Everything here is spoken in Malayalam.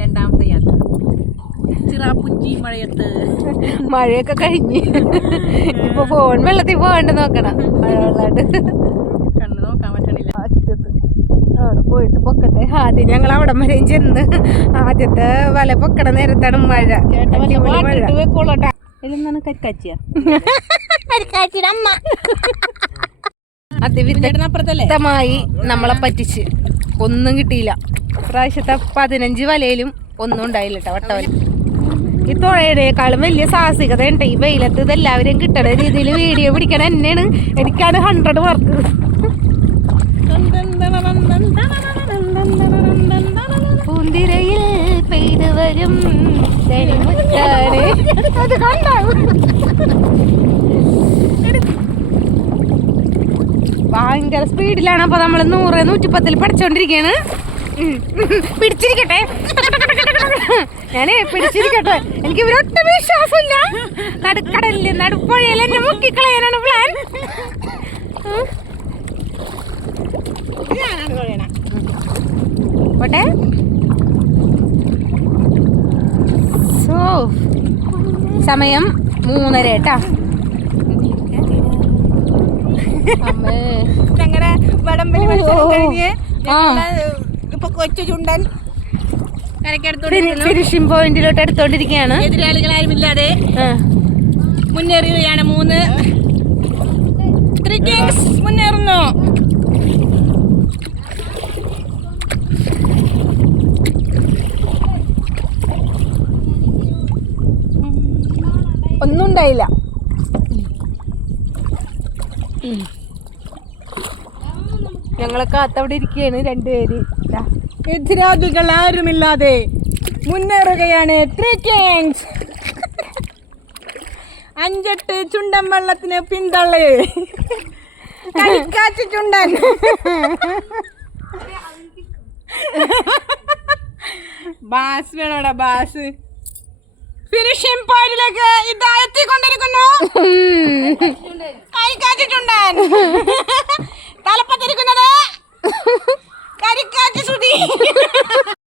രണ്ടാമത്തെ യാത്ര ചിറാപുഞ്ചി മഴയത്ത്. മഴയൊക്കെ കഴിഞ്ഞ് ഇപ്പൊ ഫോൺ വെള്ളത്തിൽ പോകണ്ട് നോക്കണം. മഴ വെള്ളായിട്ട് കണ്ടു നോക്കാൻ പറ്റണില്ല. അവിടെ പോയിട്ട് പൊക്കട്ടെ. ആദ്യം ഞങ്ങൾ അവിടെ വരെയും ചെന്ന് ആദ്യത്തെ വല പൊക്കണ നേരത്താണ് മഴ. ഇതെന്താണ് കരിക്കാച്ചിയ? അമ്മ അതിവിദഗ്ധമായി നമ്മളെ പറ്റിച്ച് ഒന്നും കിട്ടിയില്ല. പ്രാവശ്യത്തെ 15 വലയിലും ഒന്നും ഉണ്ടായില്ല കേട്ടോ. വട്ടവല ഈ തുഴയുടെക്കാളും വലിയ സാഹസികത ഉണ്ട് ഈ വെയിലത്ത്. ഇതെല്ലാവരും കിട്ടണ രീതിയിൽ വീഡിയോ പിടിക്കണ തന്നെയാണ്. എനിക്കാണ് 100 മാർക്ക്. പൂന്തിരയിൽ പെയ്തു വരും അത് കണ്ടാവും. ഭയങ്കര സ്പീഡിലാണ്. അപ്പൊ നമ്മള് 100, 110 പഠിച്ചോണ്ടിരിക്കയാണ്. പിടിച്ചിരിക്കട്ടെ, ഞാനേ പിടിച്ചിരിക്കട്ടെ. എനിക്ക് ഇവരൊട്ടും വിശ്വാസമില്ല. നടുക്കടലില് നടുപ്പുഴയിൽ എന്നെ മുക്കിക്കളയാനാണ് പ്ലാൻ. പോട്ടെ. സോ സമയം 3:30 കേട്ടാ. ഞങ്ങളുടെ വടംവലി കഴിഞ്ഞ് ഇപ്പൊ കൊച്ചു ചുണ്ടൻ ഫിനിഷിംഗ് പോയിന്റിലോട്ട് എടുത്തോണ്ടിരിക്കുകയാണ്. എതിരാളികളാരുമില്ലാതെ മുന്നേറുകയാണ്. 3 കിങ്സ് മുന്നേറുന്നു. ഒന്നും ഉണ്ടായില്ല. ഞങ്ങളെ കാത്തവിടെ ഇരിക്കുകയാണ് 2 പേര്. എതിരാളികൾ ആരുമില്ലാതെ മുന്നേറുകയാണ് 3 കിങ്സ്. 5-8 ചുണ്ടൻ വെള്ളത്തിന് പിന്തള്ളേ. കരിക്കാച്ചി ചുണ്ടൻ. ബാസ് വേണോടാ ബാസ്. ഫിനിഷിംഗ് പോയിന്റിലേക്ക് ഇതാ എത്തിക്കൊണ്ടിരിക്കുന്നു.